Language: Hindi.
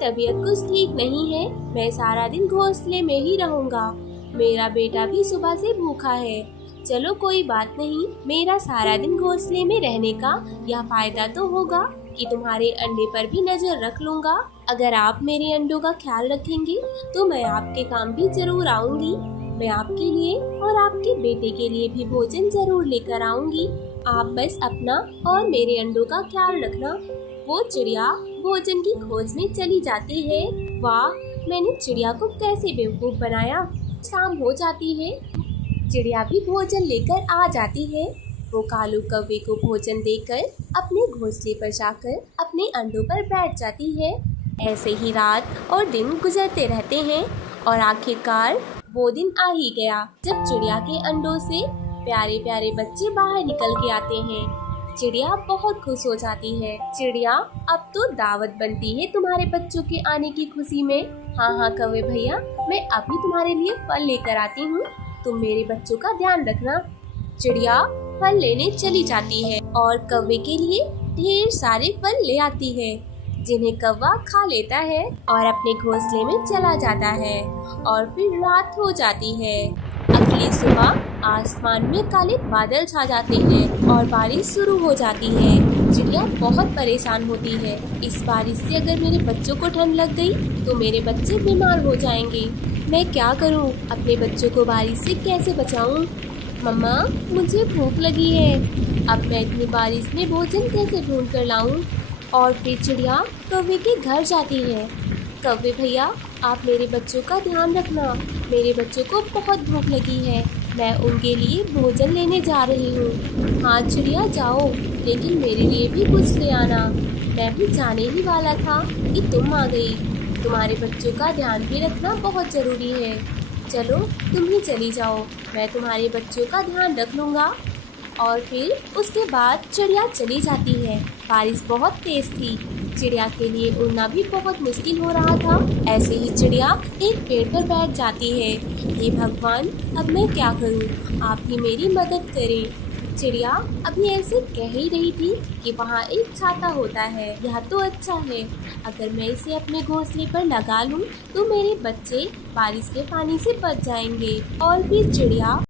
तबीयत कुछ ठीक नहीं है, मैं सारा दिन घोंसले में ही रहूंगा। मेरा बेटा भी सुबह से भूखा है। चलो कोई बात नहीं, मेरा सारा दिन घोंसले में रहने का यह फायदा तो होगा कि तुम्हारे अंडे पर भी नजर रख लूंगा। अगर आप मेरे अंडों का ख्याल रखेंगे तो मैं आपके काम भी जरूर आऊंगी। मैं आपके लिए और आपके बेटे के लिए भी भोजन जरूर लेकर आऊंगी। आप बस अपना और मेरे अंडों का ख्याल रखना। वो चिड़िया भोजन की खोज में चली जाती है। वाह, मैंने चिड़िया को कैसे बेवकूफ बनाया। शाम हो जाती है, चिड़िया भी भोजन लेकर आ जाती है। वो कालू कौवे को भोजन देकर अपने घोंसले पर जाकर अपने अंडों पर बैठ जाती है। ऐसे ही रात और दिन गुजरते रहते हैं और आखिरकार वो दिन आ ही गया जब चिड़िया के अंडों से प्यारे प्यारे बच्चे बाहर निकल के आते हैं। चिड़िया बहुत खुश हो जाती है। चिड़िया, अब तो दावत बनती है तुम्हारे बच्चों के आने की खुशी में। हाँ हाँ कौवे भैया, मैं अभी तुम्हारे लिए फल लेकर आती हूँ, तुम मेरे बच्चों का ध्यान रखना। चिड़िया फल लेने चली जाती है और कौवे के लिए ढेर सारे फल ले आती है, जिन्हें कौवा खा लेता है और अपने घोंसले में चला जाता है। और फिर रात हो जाती है। अगली सुबह आसमान में काले बादल छा जाते हैं और बारिश शुरू हो जाती है। चिड़िया बहुत परेशान होती है। इस बारिश से अगर मेरे बच्चों को ठंड लग गई तो मेरे बच्चे बीमार हो जाएंगे। मैं क्या करूं? अपने बच्चों को बारिश से कैसे बचाऊं? मम्मा, मुझे भूख लगी है। अब मैं इतनी बारिश में भोजन कैसे ढूंढ कर लाऊं? और फिर चिड़िया कौवे के घर जाती है। कौवे भैया, आप मेरे बच्चों का ध्यान रखना। मेरे बच्चों को बहुत भूख लगी है, मैं उनके लिए भोजन लेने जा रही हूँ। हाँ चिड़िया जाओ, लेकिन मेरे लिए भी कुछ ले आना। मैं भी जाने ही वाला था कि तुम आ गई। तुम्हारे बच्चों का ध्यान भी रखना बहुत ज़रूरी है। चलो तुम ही चली जाओ, मैं तुम्हारे बच्चों का ध्यान रख लूँगा। और फिर उसके बाद चिड़िया चली जाती है। बारिश बहुत तेज थी, चिड़िया के लिए उड़ना भी बहुत मुश्किल हो रहा था। ऐसे ही चिड़िया एक पेड़ पर बैठ जाती है। हे भगवान, अब मैं क्या करूं? आप ही मेरी मदद करें। चिड़िया अभी ऐसे कह ही रही थी कि वहाँ एक छाता होता है। यह तो अच्छा है, अगर मैं इसे अपने घोंसले पर लगा लूं तो मेरे बच्चे बारिश के पानी से बच जाएंगे। और फिर चिड़िया